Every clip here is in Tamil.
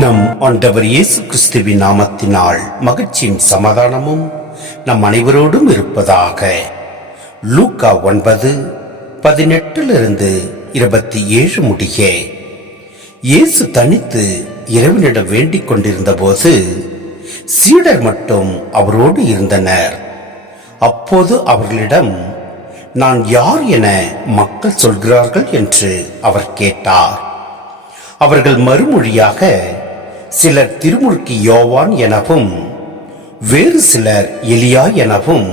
நம் ஆண்டவர் இயேசு கிறிஸ்துவின் நாமத்தினால் மகிழ்ச்சியும் சமாதானமும் நம் அனைவரோடும் இருப்பதாக. லூக்கா ஒன்பது பதினெட்டிலிருந்து இருபத்தி ஏழு முடிய. இயேசு தனித்து இறைவனிடம் வேண்டிக் கொண்டிருந்த போது சீடர் மட்டும் அவரோடு இருந்தனர். அப்போது அவர்களிடம் நான் யார் என மக்கள் சொல்கிறார்கள்? என்று அவர் கேட்டார். அவர்கள் மறுமொழியாக சிலர் திருமுழுக்கு யோவான் எனவும் வேறு சிலர் எலியா எனவும்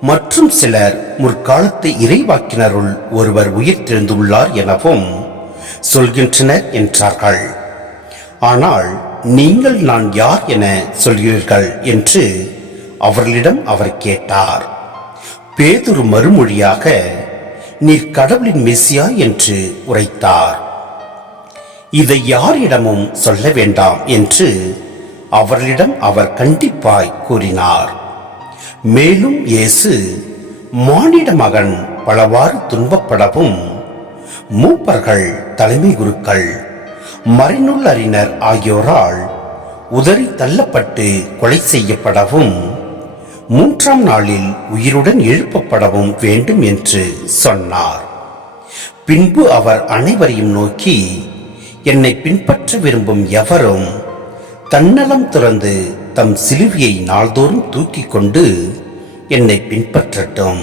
மற்றும் சிலர் முற்காலத்து இறைவாக்கினருள் ஒருவர் உயிர்த்தெழுந்துள்ளார் எனவும் சொல்கின்றனர் என்றார்கள். ஆனால் நீங்கள் நான் யார் என சொல்கிறீர்கள் என்று அவர்களிடம் அவர் கேட்டார். பேதுரு மறுமொழியாக நீர் கடவுளின் மெசியா என்று உரைத்தார். இதை யாரிடமும் சொல்ல வேண்டாம் என்று அவர்களிடம் அவர் கண்டிப்பாய் கூறினார். மேலும் இயேசு மானிட மகன் பலவாறு துன்பப்படவும் மூப்பர்கள் தலைமை குருக்கள் மறைநூல் அறிஞர் ஆகியோரால் உதறி தள்ளப்பட்டு கொலை செய்யப்படவும் மூன்றாம் நாளில் உயிருடன் எழுப்பப்படவும் வேண்டும் என்று சொன்னார். பின்பு அவர் அனைவரையும் நோக்கி என்னை பின்பற்ற விரும்பும் எவரும் தன்னலம் துறந்து தம் சிலுவியை நாள்தோறும் தூக்கி கொண்டு என்னை பின்பற்றட்டும்.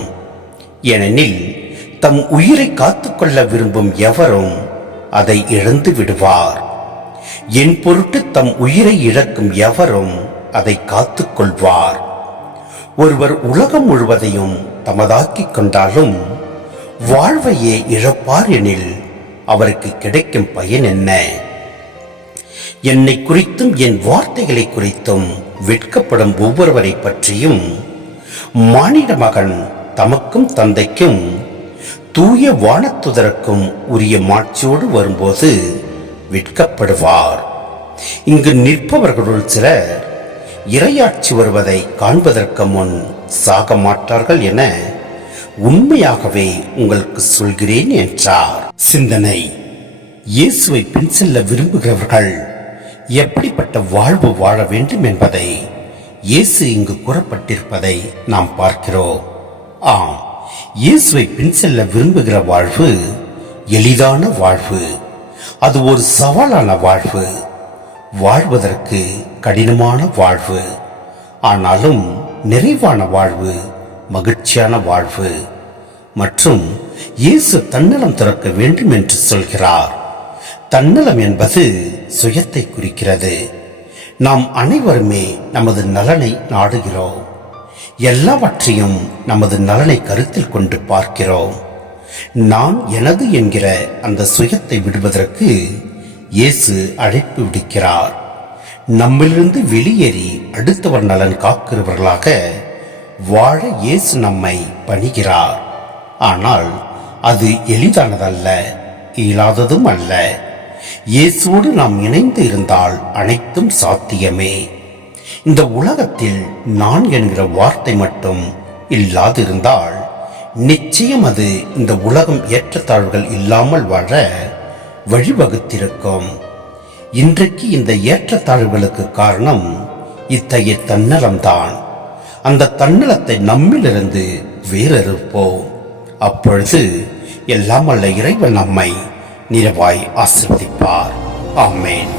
ஏனெனில் தம் உயிரை காத்துக்கொள்ள விரும்பும் எவரும் அதை இழந்து விடுவார். என் பொருட்டு தம் உயிரை இழக்கும் எவரும் அதை காத்துக் கொள்வார். ஒருவர் உலகம் முழுவதையும் தமதாக்கிக் கொண்டாலும் வாழ்வையே இழப்பார் எனில் அவருக்கு கிடைக்கும் பயன் என்ன? என்னை குறித்தும் என் வார்த்தைகளை குறித்தும் வெட்கப்படும் ஒவ்வொருவரை பற்றியும் மானிட மகன் தமக்கும் தந்தைக்கும் தூய வானத்துதருக்கும் உரிய மாட்சியோடு வரும்போது வெட்கப்படுவார். இங்கு நிற்பவர்களுள் சிலர் இரையாட்சி வருவதை காண்பதற்கு முன் சாக மாட்டார்கள் என உண்மையாகவே உங்களுக்கு சொல்கிறேன் என்றார். சிந்தனை. இயேசுவை பின் செல்ல விரும்புகிறவர்கள் எப்படிப்பட்ட வாழ்வு வாழ வேண்டும் என்பதை இயேசு இங்கு கூறப்பட்டிருப்பதை நாம் பார்க்கிறோம். ஆம் இயேசுவை பின் செல்ல விரும்புகிற வாழ்வு எளிதான வாழ்வு. அது ஒரு சவாலான வாழ்வு. வாழ்வதற்கு கடினமான வாழ்வு. ஆனாலும் நிறைவான வாழ்வு மகிழ்ச்சியான வாழ்வு மற்றும் இயேசு தன்னலம் திறக்க வேண்டும் என்று சொல்கிறார். தன்னலம் என்பது சுயத்தை குறிக்கிறது. நாம் அனைவருமே நமது நலனை நாடுகிறோம். எல்லாவற்றையும் நமது நலனை கருத்தில் கொண்டு பார்க்கிறோம். நான் எனது என்கிற அந்த சுயத்தை விடுவதற்கு இயேசு அழைப்பு விடுக்கிறார். நம்மிலிருந்து வெளியேறி அடுத்தவர் நலன் காக்கிறவர்களாக வாழ இயேசு நம்மை பணிகிறார். ஆனால் அது எளிதானதல்ல இயலாததும் அல்ல. இயேசுவோடு நாம் இணைந்து இருந்தால் அனைத்தும் சாத்தியமே. இந்த உலகத்தில் நான் என்கிற வார்த்தை மட்டும் இல்லாதிருந்தால் நிச்சயம் அது இந்த உலகம் ஏற்றத்தாழ்வுகள் இல்லாமல் வாழ வழிவகுத்திருக்கும். இன்றைக்கு இந்த ஏற்றத்தாழ்வுகளுக்கு காரணம் இத்தகைய தன்னலம்தான். அந்த தன்னலத்தை நம்மிலிருந்து வேறறுப்போம். அப்பொழுது எல்லாம் அல்ல இறைவன் நம்மை நிறைவாய் ஆசிர்வதிப்பார். ஆமேன்.